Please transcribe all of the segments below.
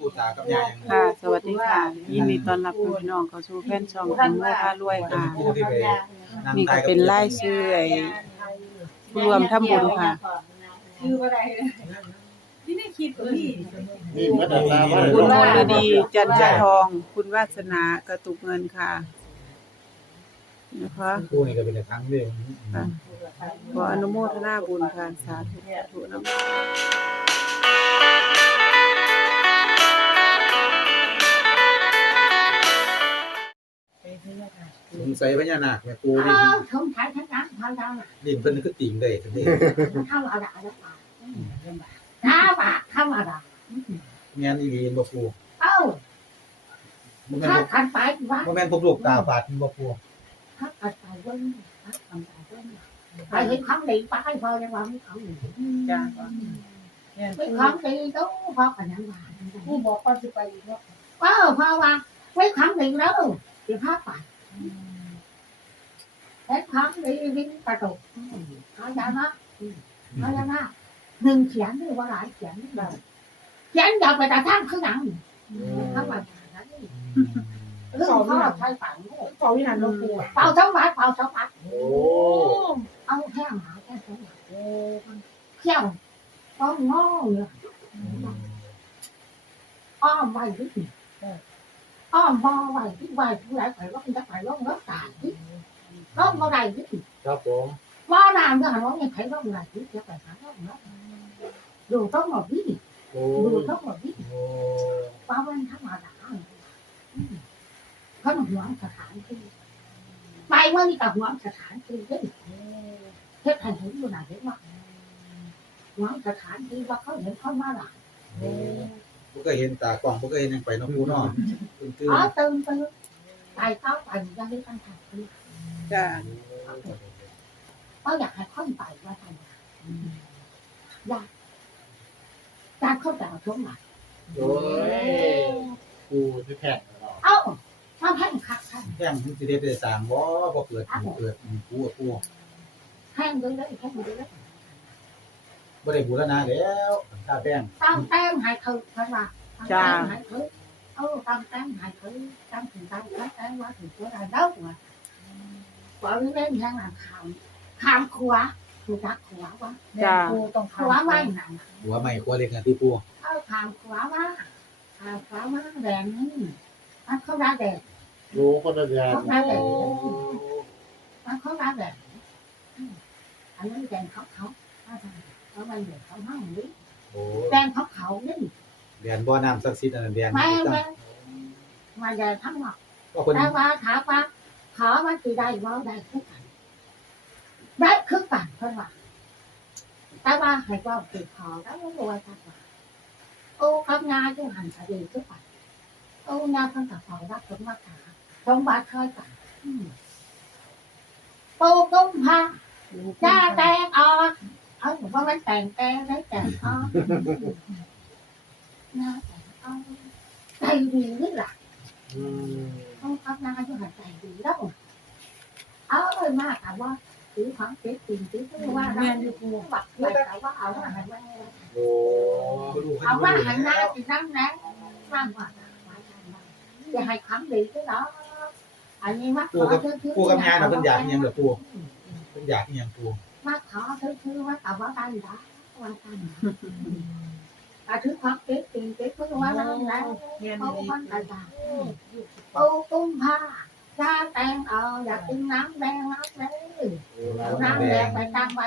ปู่ตากับยายยังค่ะ สวัสดีค่ะ ยินดีต้อนรับคุณพี่น้องเข้าสู่แฟนช่องของโมพารวยค่ะ ปู่ที่ไปนั่งนี่ตาก็ยกับเป็นรายชื่อไอ้ผู้รวมทำบุญค่ะชื่ออะไรที่นี่คิดว่านี่นี่พัฒนาว่าคุณมลดี จันททอง คุณวาสนากระตุกเงินค่ะนะคะปู่นี่ก็เป็นครั้งเดียวค่ะขออนุโมทนาบุญค่ะสาธุ สาธุนะสงสัยพญานาคแม่ปู่นี่ không phải thích lắm thôi đâu mà ดินเพิ่นคือติ่งได้จังนี้ không ở đại đó bà đá bà không ở đại แม่นอีหลีบ่ปู่ ô บ่แม่น hết thành phải quá บ่แม่นพวกลูกตาฝาดบ่ปู่ hết thành phải quân hết thành phải quân tại vì không đi phải thôi nhưng mà không đi จ้าไม่ของดีตู้พอกันยังว่าผู้บอกว่าจะไปเนาะเออพอว่าไม่ของดีแล้ว สิพาไปเฮ็ดของดีวิ่งกระตุกเขาจะนะเขาจะนะหนึ่งเขียนหรือว่าหลายเขียนเลยเขียนยาวไปแต่ทั้งข้างหลังทั้งวันนั้นเรื่องเขาใช้ฝันเป่าวิหารหลวงปู่เป่าทั้งวันเป่าทั้งวันโอ้เอาแห้งหายแค่สองอย่างเขี้ยวต้องงอเลยอ้อมไว้ที่ อ้อมบอไว้ที่ไว้ที่ไหนไปว่าจะไปลงรถตายที่ลงบ่ได้ที่ครับผมว่าน้ำก็หันว่ายังไงลงได้ที่จะไปหาลงรถดูต้องหมดที่โอ้ดูต้องหมดที่โอ้ว่ามันธรรมดาเขาหวงสถานที่ไปว่านี่กับหวงสถานที่ที่เฮ็ดให้เห็นอยู่ไหนเห็นว่าหวงสถานที่ว่าเขาเห็นเขามาหลาย โอ้บ่เคยเห็นตากล้องบ่เคยเห็นหยังไปเนาะปู่เนาะตื่นตื่นอ๋อตื่นตื่นไปเข้าไปยังไม่ตั้งใจคือจ้าเขาอยากให้คนไปว่าทำไมอยากอยากเข้าแต่เอาช่วงไหนโอ้ยกูที่แพทย์เนาะเอ้ามาแห้งคักแห้งแท้งมันสิได้ไปสร้างบ่บ่เกิดเกิดปู่ปู่แห้งด้วยเลยแห้งด้วยเลย บ่ได้บูรณะแล้วตาแป้งตั้งแต้มหายคือใช่ป่ะตั้งแต้มหายคือเออตั้งแต้มหายคือตั้งถึงตั้งตั้งแต้มว่าถึงตัวใดเด้อว่ะว่าไม่ได้ยังหลังขามขามขวาคือจักขวาวะจ้าปู่ต้องขวาไม่หนังหัวใหม่หัวเล็กนะที่ปู่เออขามขวาว่าขามขวาว่าแดงนี่มันเขาได้แดงรู้คนละอย่างเขาได้แดงโอ้มันเขาได้แดงอันนี้แดงเขาเขา เขาไม่เดือดเขาห้องนี้โอ้แดงเขาเขานี่แดนบ่อน้ำศักดิ์สิทธิ์อันนั้นแดนแม่แม่มาแดงทั้งหมดก็คนแต่ว่าถามว่าขอมันสิได้บ่ได้คือกันได้คือกันเพิ่นว่าแต่ว่าให้ว่าติดคอแล้วบ่ว่าจักว่าโอ้คำงานที่หันสะดีคือกันโอ้งานเพิ่นก็ขอรับสมบัติสมบัติเคยกันอืมปูกุ้งพาจ้าแตงอ่อน เอ้าผมว่ามันแต่งแตงได้แต่งอ่อนน่าแต่งอ่อนใจดีนี่ล่ะอืม không có na cho hành tài gì đâu ở ơi mà cả qua chỉ khoảng cái tiền chỉ cái qua đó bật lại cả qua ở là hành qua โอ้ ở qua hành na thì năm nắng năm mà thì hành khám đi cái đó anh ấy mắc khó thứ thứ ปู่กับยายน่ะเพิ่ นอยากอิหยังเหรอปู่เพิ่นอยากอิหยังปู่ mắc khó thứ thứ mắc ở báo tay đó qua tay à thứ khó cái tiền cái cái qua đó là เรียน không ดี có tài sản ô cung pha cha đen ờ là tiếng nắm đen lắm đấy โอ้น้ำแดงไปตั้งไ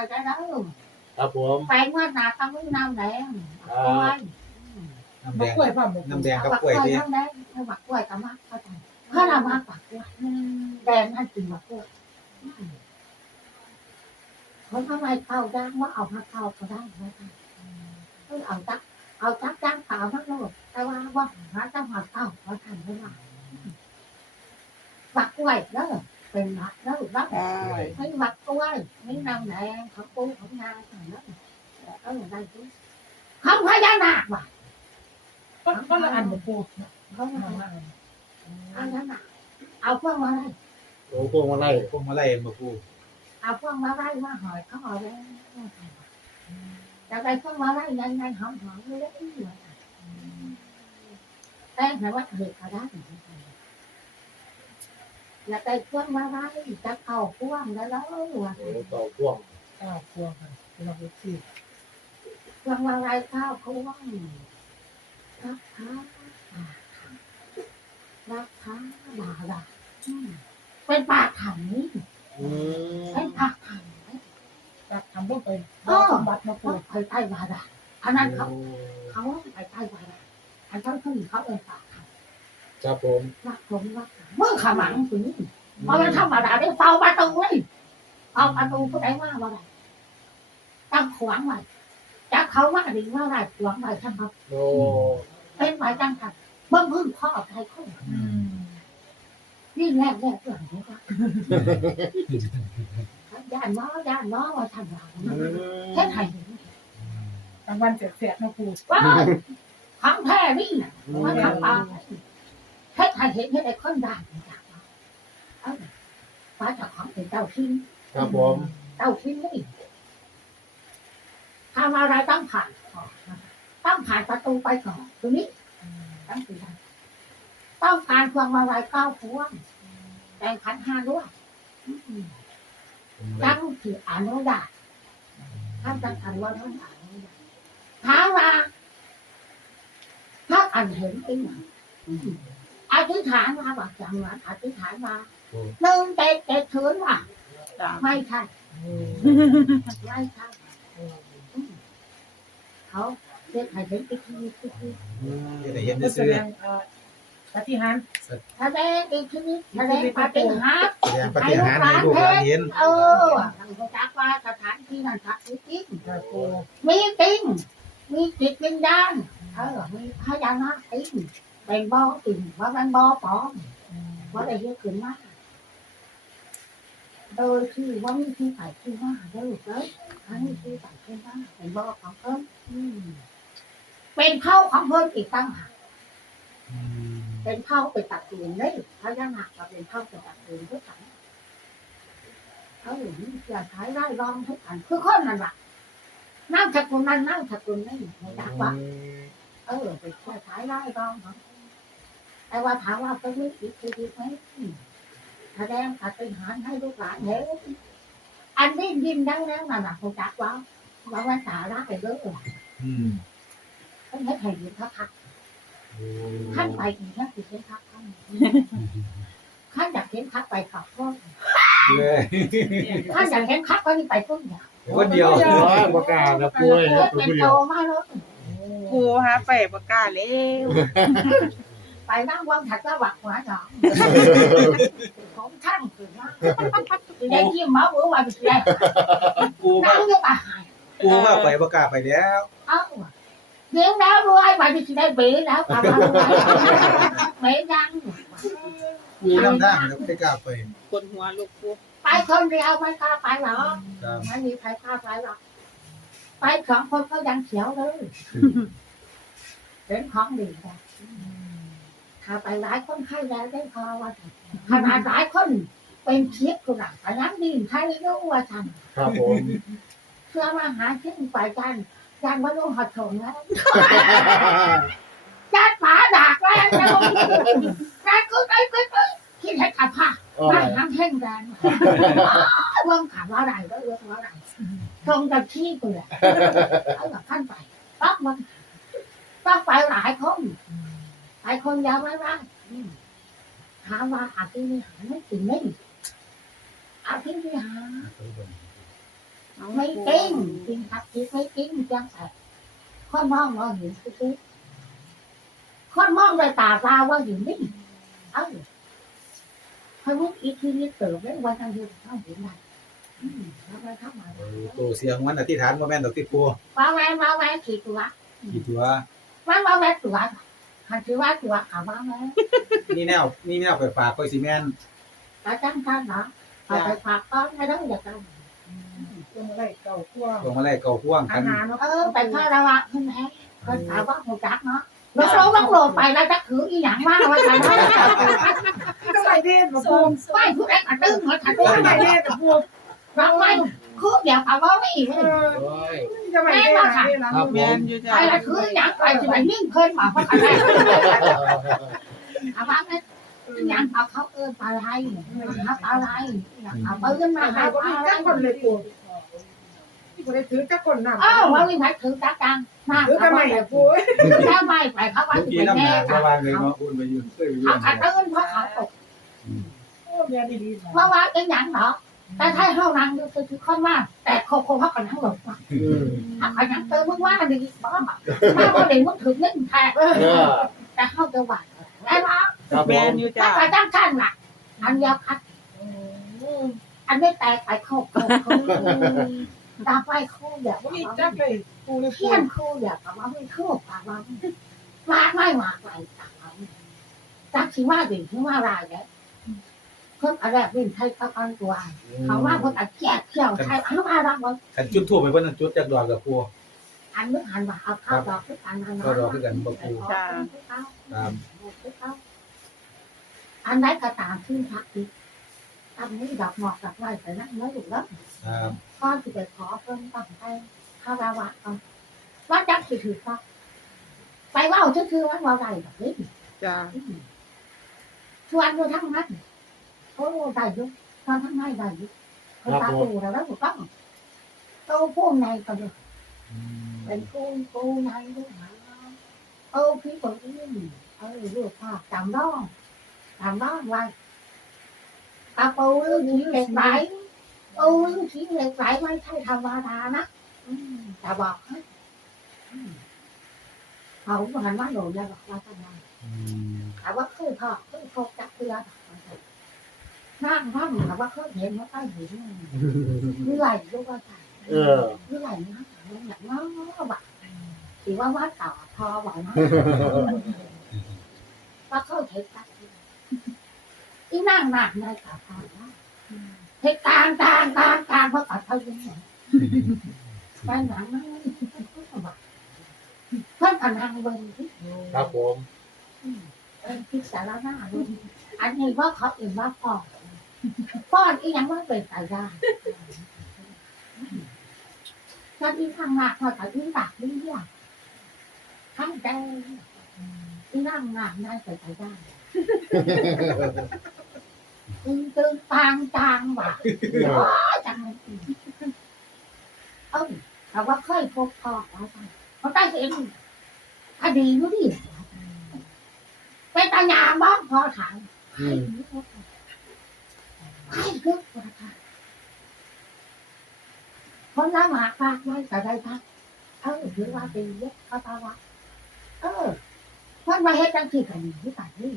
ว้ได้แล้วครับผมไปว่านาตั้งไว้น้ำแดงกล้วยน้ำแดบักงกล้วยพ่อบอกน้ำแดงกับบักกกล้ล้ววยยที่น้ำแดงให้บักกล้วยกับมักเข้าใจเพราะเรามากบักกล้วยแดงให้กินบักกล้วยเขาทำไมเข้าได้ว่าเอามาเข้าก็ได้ไหมต้องเอาจักเอาจักจ้างเปล่าทั้งโลกแต่ว่าว่าหาจ้างหัดเข้าเขาทำไม่ได้บักกล้วยเด้อเป็นบักเด้อบักค่ะ mấy mặt quay mấy năm nè không cô không nga thằng đó ở ngoài đây chứ không phải giá nạt mà ก็ก็ ละอันหลวงปู่ không phải ăn giá nạt ao phân vào đây โอ้พวงมาไล่พวกมาไล่มาปู่ ao phân vào đây mà hỏi có hỏi đây tại đây phân vào đây nhanh nhanh không hỏi nó lấy ý mà แต่ไหนว่าเหตุก็ได้แล้วแต่เครื่องมาไว้จะเข้าพ่วงแล้วแล้วว่าโอ้ต่อพ่วงเข้าวคั่วกันเราไปที่เครื่องมาไว้เข้าพ่วงรักพารักพาด่าด่าเป็นปากถังนี่ อืมเป็นปากถังตักทำบุญไปเออสมบัติมาเขาปลูกไปใต้บาดาลอันนั้นเขาเขาไปใต้บาดาลอันนั้นเขาเขาเป็นปากถังครับผมรักผมรักเมื่อขมังถึงเพราะมันธรรมดาได้เฝ้าประตูเลยเอาประตูผู้ใดว่าว่าไรตั้งขวางไว้จับเขาว่าดีว่าไรขวางไว้ทั้งเขาโอ้เป็นไว้จังกันเมื่อพึ่งพ่อใครคน นี่แรกแรกเรื่องนี้ว่าย่านน้อย่านน้อว่าทำเราแค่ไทยกลางวันเสียดๆมาปลูว้าคำแท้นี่ว่าทำตามแค่ไทยเห็นให้ได้คนด่านจากเราเออฟ้าจะของเป็นเจ้าทิ้งครับผมเจ้าทิ้งนี่ทำอะไรต้องผ่านต้องผ่านประตูไปก่อนตรงนี้ต้องคือ ต้องการพวงมาลัยเก้าพวงแต่งขันห้าด้วยตั้งถืออนุญาตท่านจะทำว่าท่านอนุญาตถามว่าถ้าอันเห็นเองอธิษฐานมาบอกจังหวัดอธิษฐานมาหนึ่งเจ็ดเจ็ดถืนว่าจ้าไม่ใช่ไม่ใช่เขาเรียกใครเป็นพิธีพิธีจะได้เห็นก็แสซื้อดงเอ่อ ปฏิหารย์แสดงพิธีแสดงปฏิหารย์แสดงปฏิหารย์ให้ลูกหลานเห็นเออทางจักว่าสถานที่นั้นศักดิ์สิทธิ์จริงครับปูมีจริงมีจิตวิญญาณเออมีพญานาคจริงเป็นบ่อจริงว่ามันบ่อปลอมว่าอะไรเยอะขึ้นมากโดยที่ว่ามีที่ใส่ที่ว่าได้หรือเปล่าอันนี้ที่ใส่ที่ว่าเป็นบ่อของเพิ่มอืมเป็นเข้าของเพิ่มอีกตั้งหาก เป็นเข้าไปตัดเตือนได้พญานาคก็เป็นเข้าไปตัดเตือนทุกขันเขาอยู่นี่จะใช้ได้ลองทุกขันคือคนนั่นแหละนั่งสกุลนั้นนั่งสกุลนี้ไม่ดักว่าเออไปแค่ขายไล่รองครับแต่ว่าถามว่าเป็นวิธีที่ไหมแสดงปฏิหารย์ให้ลูกหลานเห็นอันนี้ยินได้แล้วนะนะผมจักว่าว่าว่าสาระไปเยอะเลยอืมท่านให้ใครยินทักทัก ท่านไปอีกท่านติดเส้นทักท่านท่านอยากเห็นทักไปขับพ่อเลยท่านอยากเห็นทักไปนี่ไปต้นยางคนเดียวร้อยประกาศนะปุ้ยเออเป็นผู้เดีโตยวมากเลยปูหาไปบ่กล้าแล้วไปนั่งว่างถัดก็หวักหัวหนองผมท่านคือว่าได้ยิ้มมาเมื่อวันเสียกูนั่ว่างอยู่ป่ะกูว่าไปประกล้าไปแล้วเอ้า เลี้ยงแล้วรวยวันที่ได้เบีแล้วกลับมาเบียังกูน้ำด้านแล้วไม่กล้าไปคนหัวลูกปูไปคนเดียวไม่กล้าไปหรอกครับไม่มีใครกล้าไปหรอกไปสองคนก็ยังเขียวเลยเป็นของดีนะถ้าไปหลายคนใครแล้วได้พอว่าขนาดหลายคนเป็นเชียบกูหนักแต่ยังดีใครรู้ว่าทำครับผมเชื่อมาหาเช่นไปกัน ยันว่าลูกหัดถงแล้วยันหมาดากแล้วจะลงแต่ก็ได้ก็ได้คิดให้ขับผ้าอ๋อไม่น้ำแห้งแรงเรื่องขาว่าอะไรก็เรื่องว่าอะไรตรงกับที่กูแหละเอาแบบขั้นไปปั๊บมันต้องไปหลายคนหลายคนยาวไม่ได้ถามว่าอาทิตย์นี้หาไม่จริงไหมอาทิตย์นี้หา ไม่จริงจริงครับจริงไม่จริงจังแต่คนมองเราเห็นคือคนมองด้วยตาตาว่าเห็นนี่เอ้าพระวุอีกทีนี้เติมได้วันทั้งยืนทั้งเห็นได้อืมแล้วไปเข้ามาตัวเสียงวันอธิษฐานว่าแม่นดอกที่ปูว่าแม่ว่าแม่ขี่ตัวกี่ตัวว่าว่าแม่ตัวหันถือว่าตัวขาว่าแม่นี่แนวนี่แนวไปฝากคอยซีแมนแต่จังท่านเนาะเอไปฝากก้อนให้ได้อยากได้ เครื่องอะไรเก่าคั่วลงมาแรกเก่าพ่วงอากันหารเนาะเออไปข้าระวะขึ้นแม่คนถามว่าหูจักเนาะเราเราต้องโหลดไปแล้วจะถืออีหยังว่าว่าจะได้ก็ใส่เทศมาปูไม่ผู้ใดมาตึ้งมาขัดก็ตัวใส่ไม่เทศมาปูเราไม่คือเดี๋ยวเอาว่าไม่อีกเอเลยอโอ้ยจะไปได้หลังได้หลังแม่นอยู่จ้ะไอ้ละคือหยังไปสิไปยิ่งเพิ่นมาเพราะอะไรเอาว่าแม่หยังเอาเขาเอิ้นปลาไหลเอาปลาไหลเอาปืนมาหาหาก็ปลามีไหลจั กคนเลยปูที่บ่ได้ถือจักคนน่ะอ้าวว่ามีใครถือจักจังมาถือเอาทำไมไว้อะปูถือทำไมไปเขาว่าเมื่อสิกี้ไปน้ำหแน่นากัสนว่างเลยเนาะอุ่นไปยืนเคยไปยืเขานขัดตื่นเพราะเขาตกโอ้แม่ดีๆเพราะว่าเป็นหยังเหรอแต่ถ้าเฮานั่งดูคือคนว่า แต่โคโค่เขากันทั้งหมดว่าอืมถ้ากันยังเติมมึงว่าดีบ้าถ้าว่าเด็กมึงถึงเล่นแทกเออแต่เฮาจะหวานแล้วว่าครับผแม่มนอยู่ถ้าจ้ะใครตั้งขั้นน่ะอันยาวคัดอันไม่แตกไปเข้าเข้าเข้า ตาไปคู่เดี๋ยวบ่มีจักเลยปูเลยปูเที่ยนคู่เดี๋ยวกับว่าไม่คู่กับว่ามาไม่มาไปต่างเราจักสิว่าดีที่ว่าลายเนี่ยเพิ่มอะไรเป็นไทยกับอันตัวเขาว่าเพิ่มอันแก่เที่ยวไทยอันว่ารักมันขันจุดทั่วไปเพิ่นจุดจากดอกกับปูอันนึกอันว่าเอาข้าวดอกทุกอันอันก็ดอกคือกันบ่ปูจ้ะตามอันไหนก็ตามขึ้นพักอีก อันนี้ดอกหมอกดอกไม้ไปนั่งไม่อยู่แล้วครับก้อนที่ไปขอเพิ่มตั้งใจข้าวาวะเอาว่าจักสิถือก็ไปว่าชื่อคือว่าเราได้แบบนี้จ้ะชวนดูทั้งนั้นโอ้ได้ยุตอนทั้งในได้ยุเขาตาตูแล้วแล้วถูกต้องโตพุ่งในก็เลยอืมเป็นกูกูในด้วยนะเออพี่คนนี้เออเรื่องภาพจำต้องจำต้องไว้ ตาปูเรื่องนี้เหล็กไหลเออเรื่องนี้เหล็กไหลไม่ใช่ธรรมดานะอืมจะบอกให้อืมเขาหันว่าหนูจะบอกว่าทำไมอืมถามว่าเคยพอเคยพบจักเตือนนั่งนั่งถามว่าเคยเห็นว่าใต้หินเรื่อยรู้ว่าใช่เออเรื่อยนะอย่างน้อยแบบถือว่าว่าต่อพอบอกนะว่าเคยเห็นจักที่นั่ งนั่งในต่อพอนะเหตุการณ์การการการเพราะตัดเท่านี้ไปหนังนั่งเพื่อนกันนั่งเบิ้งที่ครับผมเป็นพิจารณาดูอันนี้ว่าเขาเองว่าป้อนป้อนอีหยังว่าเป็นตายได้ถ้าที่ทางหนักพอแต่ที่หนักนี่เนี่ยทั้งใจที่นั่งหนักได้เป็นตายได้ ตึงตึงปางจางว่ะจังเออแต่ว่าเคยพบพ่อแล้วจ้ะเขาได้เห็นคดีอยู่ดิเป็นตาหยาบ้างพอถามอืมให้เลือกราคาคนละหมากปากไม่แต่ได้พักเออถือว่าเป็นเยอะเขาตาว่าเออมันมาเฮ็ดจังที่กันที่ต่างนี่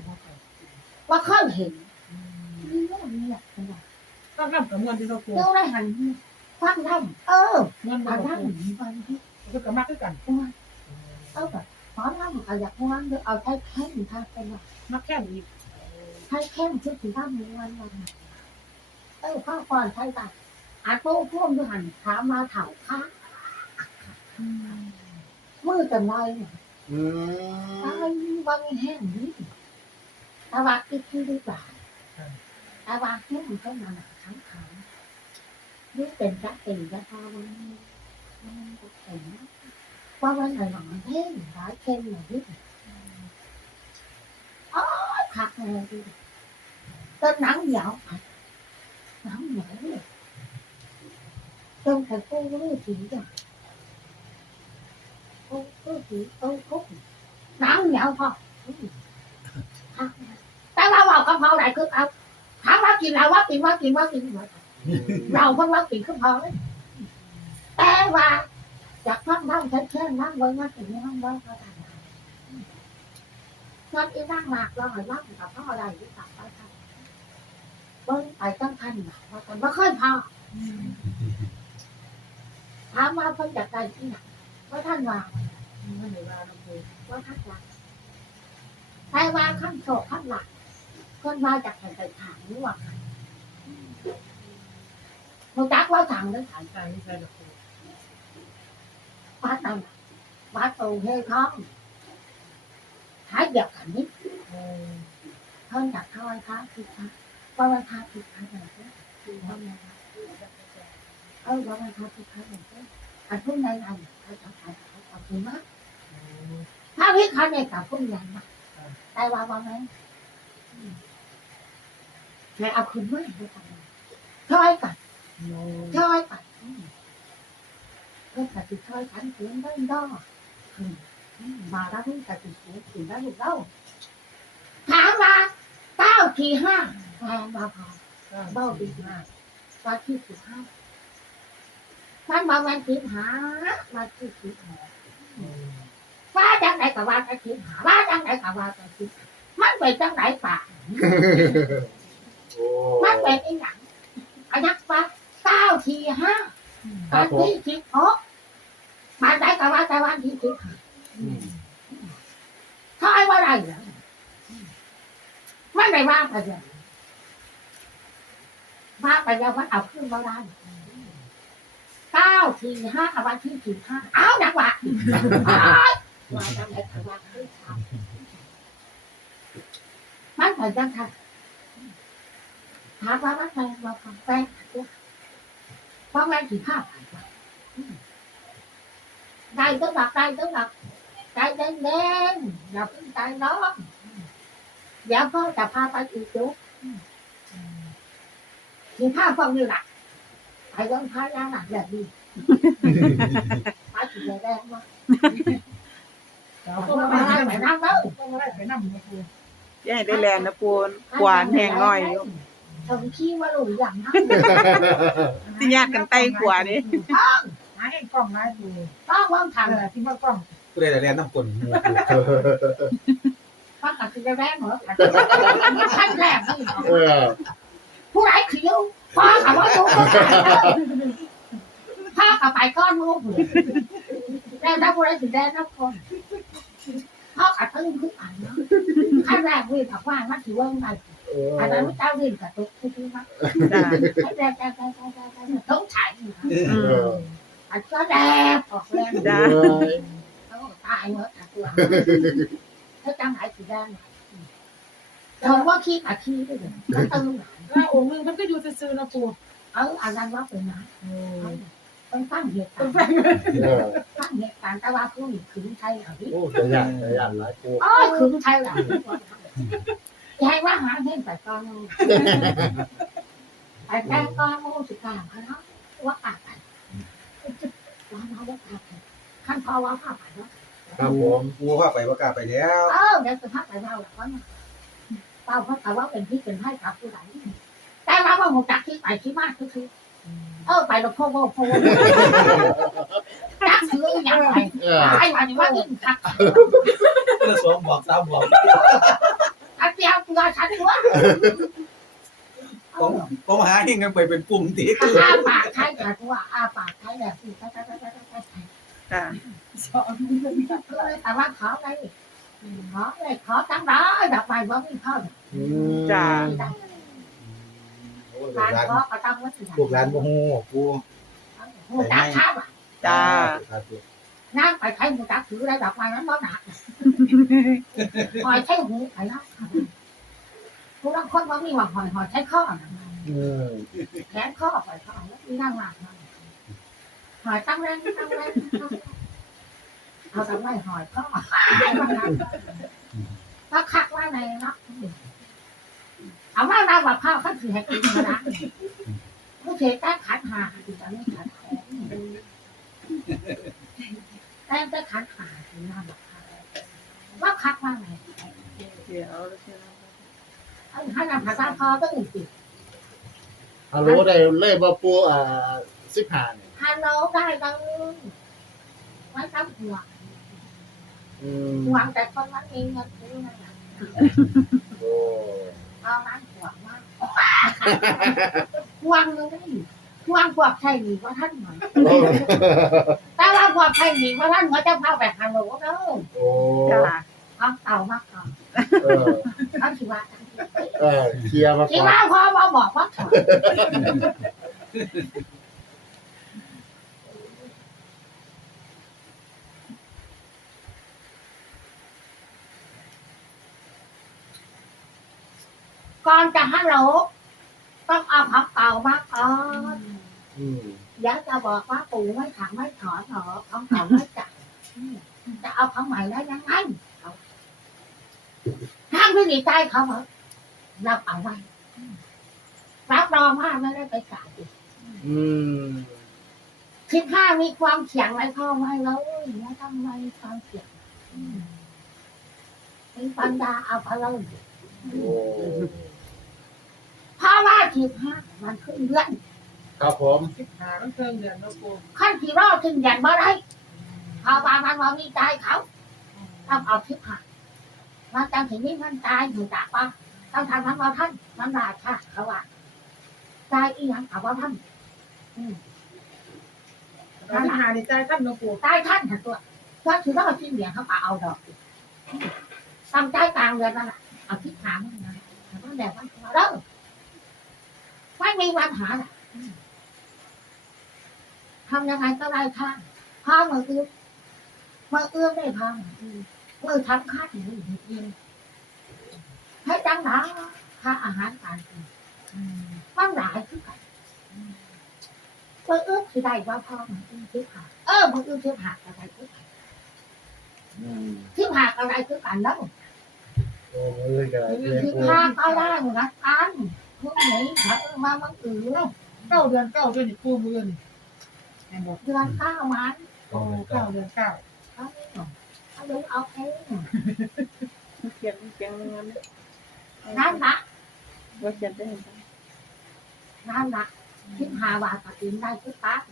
ว่าเขาเห็น นี่เรื่องนี้แหละเป็นไงต้องนำกับเงินที่เราปูเรื่องไรหันฟังได้เออเงินฟัมางได้ได้ฟังที่คือก็มาคือกันเออแบบขอเล่าเอาอยากว่างเดี๋ยวเอาใช้แค่หนึ่งท่าเป็นไงมาแค่นี้ใช้เข้มชื่อถือว่ามีวันวันเออข้าวก่อนใว่ากินเราว่ากินว่ากินว่ากินเราว่าว่ากินก็พอแต่ว่าจากนั่งนั่งแค่แค่นั่งไว้นั่งถึงนั่งไว้ก็ได้นั่งอีนั่งหมากเราหอยนั่งกับพ่ออะไรที่ตัดไปทำบิ้งไปตั้งพันมากว่ากันว่าค่อยพอถามว่าเพิ่งจากใดที่ไหนว่าท่านวางไม่ได้วางลงไปว่าท่านวาใครวาข้างโศกข้างหลัง เพิ่อนว่าจากไหนไปถามนี่ว่าเราจักว่าสั่งได้ถามใช่ไม่ใช่เราปูว่าตั้งว่าตูเฮท้องหายเดียวกันนี้เพิ่นอยากเข้าไอ้พระคือพระว่าวันพระคือพระอะไรเนี่ยคือว่าไงเออว่าวันพระคือพระอะไรเนี่ยอันพุ่งในอันเขาจะขายเอาคืนมาถ้าพี่คันเนี่ยกับพุ่งใหญ่มากได้ว่าว่าไหม แม่เอาคืนมาด้วยกันช่วยกันช่วยกันเพื่อจะติดช่วยกันเพื่อนได้ดอมาแล้วเพื่อจะติดเสียถึงได้ลูกเล่าถามว่าเก้าทีห้าแพงมาพอเบ้าดีมากว่าที่สิบห้ามันบอกมันคิดหามาคิดคิดหาว่าจังไหนกับว่าจะคิดหาว่าจังไหนกับว่าจะคิดหา มันเป็นจังไหนป่ะโอ้มันเป็นอีหยังอันนักว่าเก้าทีห้าตอนที่คิดหกมาได้กับว่าแต่วันที่คิดหาทายว่าไรเหรอมันได้ว่าไปเลยว่าไปแล้วว่าเอาขึ้นมาได้เก้าทีห้าวันที่สี่ห้าเอาดังวะว่าจังไหนกับว่าคือทำมันเป็นจังค่ะถามว่ามันเป็นมาฟังแป้งเพราะแม่กี่ภาพผ่านไปได้ต้องหลักได้ต้องหลักใจเด่นเด่นๆอย่าเพิ่งใจร้อนเดี๋ยวพ่อจะพาไปอีกจุ๊บกี่ภาพฟังนี่แห ละไอ้ต้องพายางหนักแบบนี้มาถึงเลยได้ไหมเราเอาก็ตัวมามาได้ได้ไหไหมมนะนั่งเด้อต้องมาได้ ไปนั่งมาคุยอย่าให้ได้แลนนะปูนหวานแห้งน้อยอยู่ชมขี้ว่าหลุยอย่างนั้นสิญาติกันไต้ขวานี่หาให้กล้องหาดูต้องว่างทำทำอะไรที่ว่ากล้องผู้ใดแต่เรียนน้ำกลนหมู่กูว่างกับคือแรกเหรอขั้นแรกนี่เออผู้ไรคิวพ่อขับว่าทุกคนพ่อขับไปก้อนมูกเลยแล้วถ้าผู้ไรถึงแดนนับคน พ่อขับตึ้งขึ้นอ่านเนาะขั้นแรกวิ่งขับว่างมันถือว่าไงเอออันนั้นเจ้าวิ่งกับตุ๊กที่ว่าจ้าขั้นแรกแรกแรกแรกแรกต้องถ่ายอืเอมออันก็แดงออกแรงจ้าเออเขาตายหมดอะตัวเขาจังไหนสีแดงเราว่าขี้กับขี้ด้วยก็ตื่นแล้วองค์นึงมันก็อยู่ซื่อๆนะปูเอออันนั้นว่าเป็นไง ต้องตั้งเหตุการณ์เออตั้งเหตุการณ์แต่ว่าผู้หญิงขืนไทยเหรอพี่โอ้ขยันขยันหลายกูอ๋อขืนไทยเหรอยายว่าหาเห็นแต่ตอนไปแป้งก้อนมูสิกาเขาเนาะว่าอาบไปว่ามาว่าอาบไปขั้นพอว่าภาพไปเนาะครับผมกูว่าไปว่ากล้าไปแล้วเออเดี๋ยวจะพักไปเล่าหรอกว่าเล่าเพราะแต่ว่าเป็นที่เป็นให้กับผู้ใดแต่ว่าว่าหมจักที่ไปที่มากคือคือ เออไปแล้วพ่อพ่อพ่อจักซื้อยังไงเออตายวันนี้ว่าเงินคักเพื่อสวมบอกตามบอกอันเดียวตัวฉันตัวผมผมหาเองกันไปเป็นปุ่มตีอาปากใช้กับตัวอาปากใช้แบบนี้ใช่ใช่ใช่ใช่ใช่ใช่จ้าสอนแต่ว่าขอไงขอเลยขอตั้งร้อยดอกไม้บ่มีเพิ่มอืมจ้าโอ้ยกา รร้านขอก็ต้องวัดพวกร้านบ่ฮู้กูหมูจักข้าวอะจ้านั่งไปใช้หมูจักถือได้ดอกไม้นั้นบ่หนักหอยใช้หูไปแล้วผู้รังคนว่ามีว่าหอยหอยใช้ข้อเออแขนข้อไปข้อแล้วมีนั่งหลังหอยตั้งแรงตั้งแรงเอาแต่ไม่หอยข้อก็คักว่าในเนาะ เอาว่าเราแบบข้าวข้าวถือให้กินนะผู้เชี่ยวชาญขันหาดิฉันไม่ขันแขนแต่แต่ขันหาถึงนั่นว่าคักว่าไงเดี๋ยวให้นำภาษาพอต้องอีกสิฮัลโหลได้เลยบ่ปูอ่าสิบห้าเนี่ยฮัลโหลได้เลยไว้ตั้งห่วงอืมห่วงแต่คนนั้นเองเงินซื้อนั่นแหละโอ้ ตอนนั้นห่วงมากห่วงเลยห่วงพวกไทยหนีว่าท่านหน่อยแต่ว่าพวกไทยหนีว่าท่านเขาจะพาไปฮัลโหลเด้อโอ้จ้าเขาเต่ามากก่อนเออเขาชิว่าเออเคลียร์มาคิดก่อนว่าพอมาบอกว่าถอย ก่อนจะฮัลโหลต้องเอาผักเต่ามาก่อนอืมเดี๋ยวจะบอกว่าปู่ไม่ถามไม่ถอนหรอกของเก่าไม่จ่ายอืมจะเอาของใหม่ได้ยังไงเขาทางที่ดีใจเขาเหรอรับเอาไว้อืมรับรองว่าไม่ได้ไปจ่ายอีกอืมสิบห้ามีความเสี่ยงอะไรพ่อไม่เลยไม่ต้องมีความเสี่ยงอืมมีปัญญาเอาไปเลยโอ้เพราะว่า สิบห้ามันขึ้นเดือนครับผมสิบหาต้องเพิ่มเดือนนะปูขั้นที่รอดถึงยันบ่ได้เพราะว่ามันว่ามีใจเขาต้องเอาสิบห้ามันจังถึงนี้มันตายอยู่จากว่าต้องทำทั้งเราท่านมันราชาเขาว่าใจอีหยังเอาว่าท่านอืมเราสิบหาในใจท่านนะปูตายท่านทั้งตัวว่าถือว่าสิ้นเดือนเขาก็เอาดอกตั้งใจกลางเดือนนั่นแหละเอาทิศทางมันนะแต่ว่าแดดมันมาแล้ว ไม่มีปัญหาน่ะอืมทำยังไงก็ได้ท่านพามืออื้อมือเอื้อมได้พังมือทำค่าถึงกินให้จังหนาค่าอาหารการกินอืมมันหลายขึ้นกันอืมมือเอื้อคือได้ว่าพ่อมือเอื้อคือผ่าเออมือเอื้อคือผ่าอะไรคือผ่าอืมคือผ่าอะไรคือกันแล้วโอ้ยกันเรียนคือปูผ่าก็ได้เหมือนกัน พวกไหนมามันอื่นเก้าเดือนเก้าเดือนนี่ปูมือนี่แม่บอกเดือนเก้ามันโอ้เก้าเดือนเก้าเอาไม่หน่อยเอาดูเอาเองเขียนเขียนงินนั่นละว่าเขียนได้นั่นละคิดหาบาทกินได้คือปั๊บ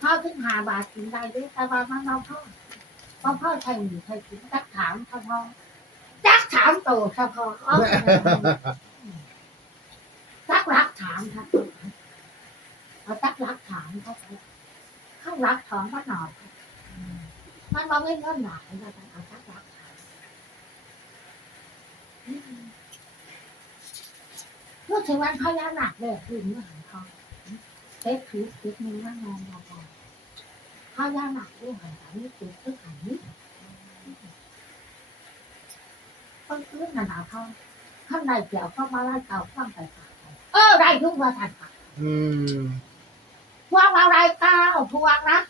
ถ้าคิดหาบาทกินได้ด้วยแต่ว่ามันเราพ่อพ่อพ่อใช่หรือใช่กินจักถามเฉพาะจักถามโตเฉพาะเอ อจักรักถามครับเอาจักรักถามครับข้ารักถอนก็หนอนมันมองไม่เงินหนาเราต้องเอาจักรักถามพูดถึงวันพญายาหนาคเลยคือเมื่อหันทองเอ๊ะคือคือมือว่างงเราบอกพญาหนาคด้วยหันขันนี้คือคือขันนี้ต้นเรื่องหนาทองข้างในเกี่ยวก็มาไล่เก่าข้างไปฝาก เออได้ทุกวันทันค่ะอืมพวงอะไรเก้าพวงนะ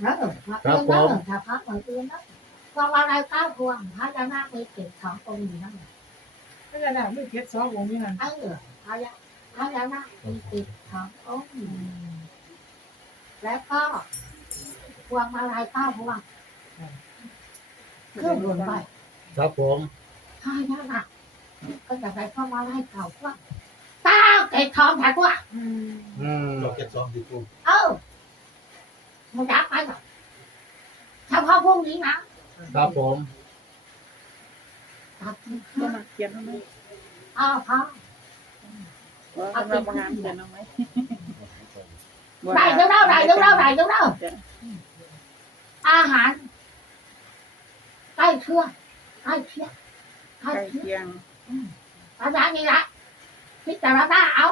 เออมาเอื้อนเออถ้าพักเหมือนเอื้อนนะพวงอะไรเก้าพวงพญานาคมีเก็บสององค์อยู่นั่นไม่ได้แล้วไม่เก็บสององค์นี่นั่นเออพญาพญานาคมีเก็บสององค์แล้วก็พวงมาลัยเก้าพวงเครื่องรวนไปครับผมใช่นั่นน่ะก็จะได้พวงมาลัยเก่าพวง เก้าเก็บทองถ่ายพวงอืมเราเก็บซองดีปูเออมันจะไปหรอกเฉพาะพวกนี้นะครับผมตัดก็มาเขียนเอาไหมอ้าวพ่อว่าสำหรับงานเขียนเอาไหมได้เดี๋ยวเราได้เดี๋ยวเราได้เดี๋ยวเราอาหารใกล้เชื่อใกล้เชื่อใกล้เคียงอาจารย์นี่ละ พิจารณาเอา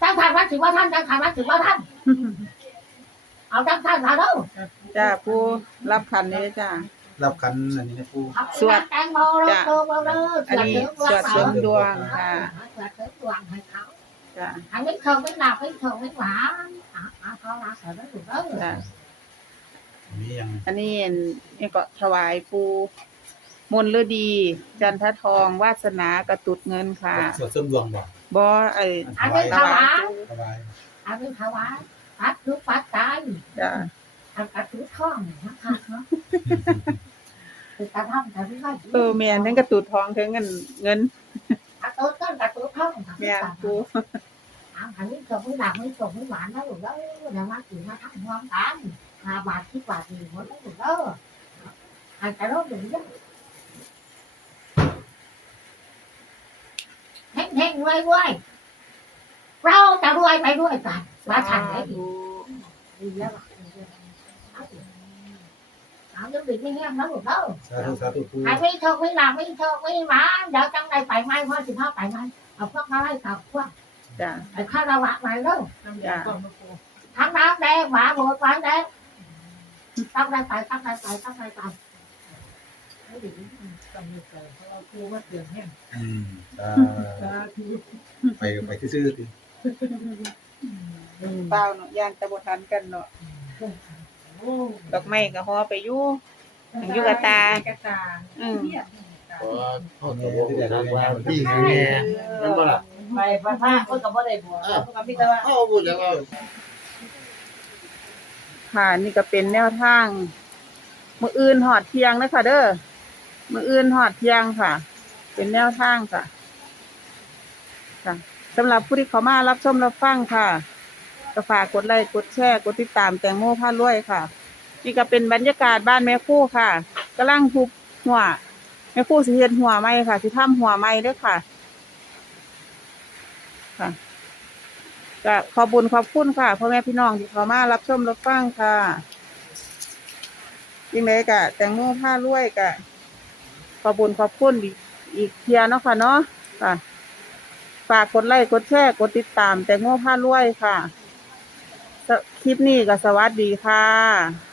จังทานวัดถือว่าท่านจังทานวัดถือว่าท่าน เอาจังทานมาเด้อจ้าผู้รับคันนี้จ้ารับกันอันนี้นะปูเอาสวดแตงโมเด้อโตมาเด้ออันนี้สวดเสริมดวงค่ะสวดเสริมดวงให้เขาจ้าอันนี้เธอไม่หลับไม่เธอไม่หวานอะอะเขาลาเสร็จแล้วถูกเด้อจ้ามียังอันนี้นี่ก็ถวายปู มนฤดี จันททอง วาสนากระตุดเงินค่ะสวดเสริมดวงบ่บอไออันนี้ถถวาวายยสบายอันนี้ถวายปัดทุกปัดตายจ้าอันกระตุ้ท่องนะคะเนาะคือกระทำแต่ไม่ได้เออแม่นทั้งกระตุดทองทั้งเงินเงินกระตุ้นก็กระตุ้นท่องแม่นปูถามอันนี้ส่งไม่หลักไม่ส่งไม่หวานนะลูกเด้อเดี๋ยวมาถึงมาทำความกันหาบาทที่กว่าดีหมดแล้วลูกเด้ออันแต่รถหนึ่งเด้อ เฮงเฮงรวยรวยเราจะรวยไปด้วยกันว่าทันได้ดีดีแล้วล่ะเอาเรื่องดีไม่แห้งแล้วลูกเด้อสาธุสาธุปูไอ้ไม่โชคไม่หลับไม่โชคไม่หวานเดี๋ยวจังไรไปไหมพ่อสิพ่อไปไหมเอาพวกมาไล่กับพวกจ้าไอ้ข้าระวะไปเด้อน้ำยาก่อนนะปูทั้งน้ำแดงหมาบดหวานแดงต้องได้ไปต้องได้ไปต้องได้ไป เขาเดี๋ยวนี้จำไม่ใจเพราะเราครูมาเตือนแห้งอืมอ่าสาธุไปไปซื่อๆติเปล่าเนาะย่านตะบ่ทันกันเนาะโอ้ดอกไม้ก็ฮอไปอยู่ อยู่กับตา กระตาอืมเทียบเพราะว่าเขาจะบอกว่าพี่แง่แม่นบ่ล่ะไปพระพระคนกับบ่ได้บวชเขากับพี่แต่ว่า เขาพูดแล้วว่า ค่ะนี่ก็เป็นแนวทาง มื้ออื่นหอดเที่ยงนะคะเด้อ มืออื่นหอดเที่ยงค่ะ เป็นแนวทางค่ะ ค่ะสำหรับผู้ที่เขามารับชมรับฟังค่ะก็ฝากกดไลค์กดแชร์กดติดตามแตงโมพารวยค่ะ นี่ก็เป็นบรรยากาศบ้านแม่คู่ค่ะกำลังทุบหัวแม่คู่สิเฮ็ดหัวไม้ค่ะ สิทำหัวไม้ด้อค่ะ ค่ะก็ขอบุญขอบคุณค่ะพ่อแม่พี่น้องที่เขามารับชมรับฟังค่ะยังไงกะแตงโมผ้ารวยกะ ขอบุญขอบคุณอีกอีกเทียเนาะค่ะเนาะค่ะ ฝากกดไลค์กดแชร์กดติดตาม แตงโมผ้ารวยค่ะ คลิปนี้ก็สวัสดีค่ะ